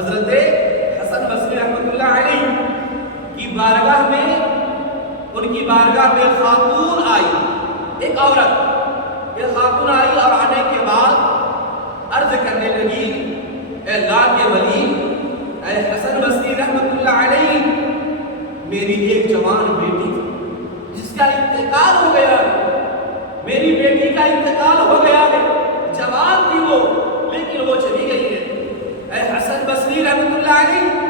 حضرت حسن بصری رحمۃ اللہ علیہ کی بارگاہ میں خاتون آئی، ایک عورت، یہ خاتون آئی اور آنے کے بعد عرض کرنے لگی، اے اللہ کے ولی، اے حسن بصری رحمۃ اللہ علیہ، میری ایک جوان بیٹی تھی جس کا انتقال ہو گیا ہے، میری بیٹی کا انتقال ہو گیا ہے، جوان تھی وہ لیکن وہ چلی گئی ہے، اے حسن بصری رحمۃ اللہ علیہ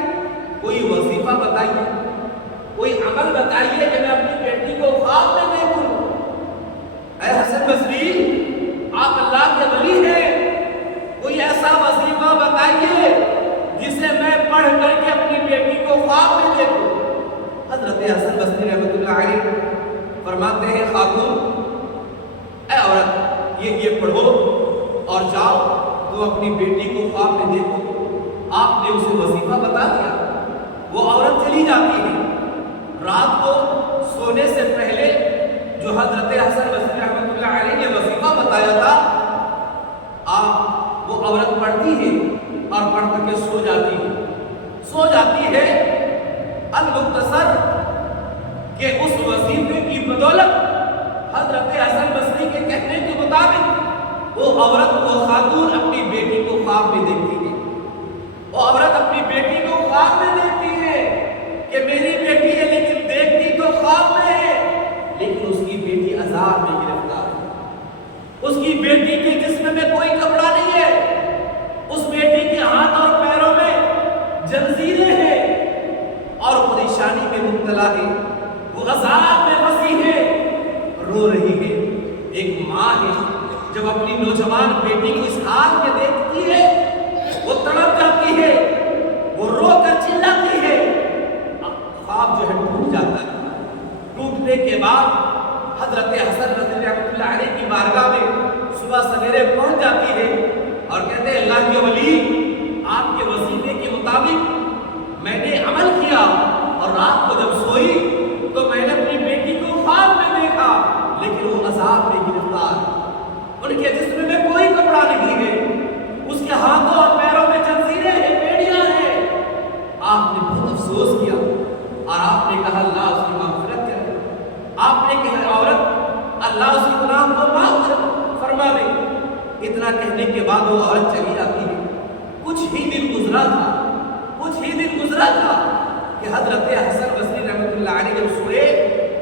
کوئی وظیفہ بتائیے، کوئی عمل بتائیے کہ میں اپنی بیٹی کو خواب میں دیکھوں۔ اے حسن بصری، آپ اللہ کے ولی ہیں، کوئی ایسا وظیفہ بتائیے جسے میں پڑھ کر کے اپنی بیٹی کو خواب میں دیکھوں۔ حضرت حسن بصری رحمۃ اللہ علیہ فرماتے ہیں، خاتون، اے عورت، یہ پڑھو اور جاؤ تم اپنی بیٹی کو خواب میں دیکھو۔ آپ نے اسے وظیفہ بتا دیا، وہ عورت چلی جاتی ہے۔ رات کو سونے سے پہلے جو حضرت حسن بصری رحمۃ اللہ علیہ نے وظیفہ بتایا تھا، وہ عورت پڑھتی ہے اور پڑھ کر کے سو جاتی ہے۔ المختصر کہ اس وظیفے کی بدولت حضرت حسن بصری کے کہنے کے مطابق وہ عورت، وہ خاتون اپنی بیٹی کو خواب میں دیکھتی ہے، وہ عورت اپنی بیٹی کو خواب میں دیکھتی ہے کہ میری بیٹی ہے، لیکن دیکھتی تو خواب میں ہے، لیکن اس کی بیٹی عذاب میں گرفتار ہے، اس کی بیٹی کے جسم میں کوئی کپڑا نہیں ہے، اس بیٹی کے ہاتھ اور پیروں میں جنزیریں ہیں اور پریشانی میں مبتلا ہے، وہ عذاب میں پھنسی ہے، رو رہی ہے۔ ایک ماں ہے جب اپنی نوجوان بیٹی کو اس حال میں دیکھتی ہے، وہ تڑپ جاتی ہے، وہ رو کر چلاتی ہے، خواب جو ہے ٹوٹ جاتا ہے۔ ٹوٹنے کے بعد حضرت حسن بصری رحمۃ اللہ علیہ کی بارگاہ میں صبح سویرے پہنچ جاتی ہے اور کہتے ہیں، اللہ کے ولی، آپ کے وظیفے کے مطابق میں نے عمل کیا اور رات کو جب سوئی تو میں نے اپنی بیٹی کو خواب میں دیکھا، لیکن وہ عذاب میں گرفتار ہے، ان کے جسم میں کوئی کپڑا نہیں ہے، اس کے ہاتھوں اور پیروں میں جنزیریں ہیں، بیڑیاں ہیں۔ آپ نے بہت افسوس کیا اور آپ نے کہا، اللہ اس کی مغفرت کرے، آپ نے کہا، عورت، اللہ اس کی گناہ کو معاف فرما دے۔ اتنا کہنے کے بعد وہ عورت چلی جاتی ہے۔ کچھ ہی دن گزرا تھا کہ حضرت حسن بصری رحمۃ اللہ علیہ جب سوئے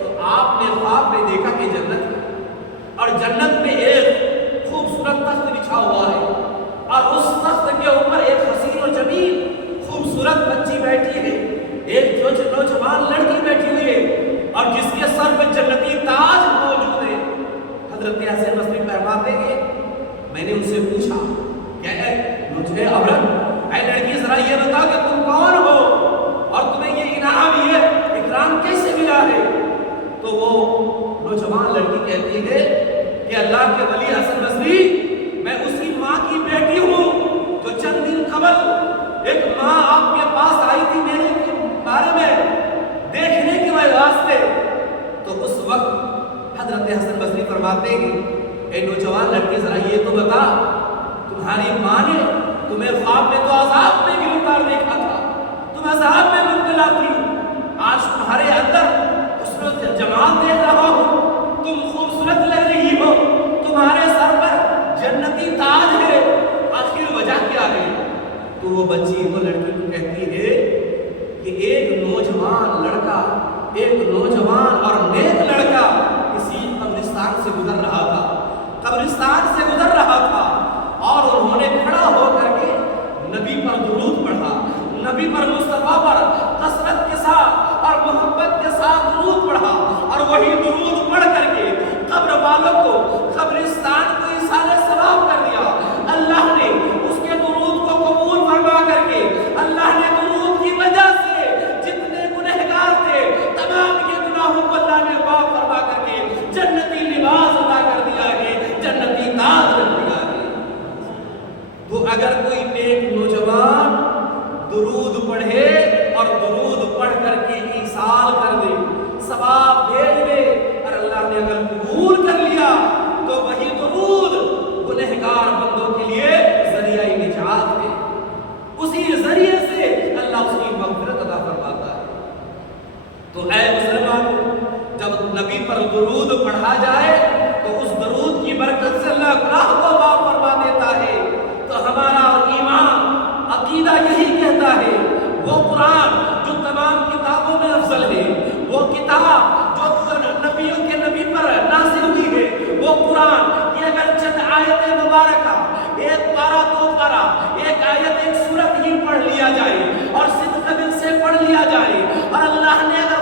تو آپ نے خواب میں دیکھا کہ جنت ہے اور جنت میں ایک خوبصورت تخت بچھا ہوا ہے اور اس تخت کے اوپر ایک حسین و جمیل خوبصورت بچی بیٹھی ہے، ایک نوجوان لڑکی بیٹھی ہوئی ہے اور جس کے سر پہ جنتی تاج موجود ہے۔ حضرت حسن بصری فرماتے ہیں، میں نے ان سے پوچھا کہ مجھے عورت، اے لڑکی، ذرا یہ بتا کہ تم کون ہو اور تمہیں یہ انعام، یہ اکرام کیسے ملا ہے؟ تو وہ نوجوان لڑکی کہتی ہے کہ اللہ کے ولی حسن بصری، میں اسی ماں کی بیٹی ہوں جو چند دن قبل ایک ماں آپ کے پاس آئی تھی میرے بارے میں دیکھنے کے واسطے۔ تو اس وقت حضرت حسن بصری فرماتے ہیں، اے نوجوان لڑکی، ذرا یہ تو بتا، تمہاری ماں نے تمہیں خواب میں تو عذاب میں گرفتار دیکھا تھا، تم عذاب میں مبتلا تھی، آج تمہارے اندر حسن و جمال دیکھ رہا ہوں، تم خوبصورت لگ رہی ہو، تمہارے سر پر جنتی تاج ہے، آخر وجہ کیا ہے؟ تو وہ بچی، وہ لڑکی کو کہتی ہے کہ ایک نوجوان لڑکا، ایک نوجوان اور نیک لڑکا کسی قبرستان سے گزر رہا تھا اور انہوں نے کھڑا ہو کر کے نبی پر درود پڑھا، نبی پر مصطفیٰ پر کثرت کے ساتھ اور محبت کے ساتھ درود پڑھا، اور وہی درود پڑھ کر کے قبر والوں کو، قبرستان کو ایصال ثواب کر دیا۔ اللہ نے اس کے درود کو قبول فرما کر کے، اللہ نے درود کی وجہ سے جتنے گنہگار تھے تمام کے گناہوں کو اللہ نے معاف فرما کر کے جنتی لباس عطا کر دیا ہے، جنتی تاج رکھ دیا ہے۔ تو اگر کوئی نیک نوجوان درود پڑھے اور درود پڑھ کر کے ایصال کر دے، ثواب بھیج دے، اور اللہ نے اگر قبول کر لیا تو وہی درود گنہگار بندوں کے لیے ذریعہ نجات ہے، اسی ذریعے تو اے مسلمانوں، جب نبی پر درود پڑھا جائے تو اس درود کی برکت سے اللہ گناہ کو معاف فرما دیتا ہے۔ تو ہمارا ایمان عقیدہ یہی کہتا ہے، وہ قرآن جو تمام کتابوں میں افضل ہے، وہ کتاب جو نبیوں کے نبی پر نازل ہوئی ہے، وہ قرآن کی اگر چند آیت مبارکہ، ایک پارہ دو پارہ، ایک آیت ایک سورت ہی پڑھ لیا جائے اور صدق دل سے پڑھ لیا جائے، اور اللہ نے اگر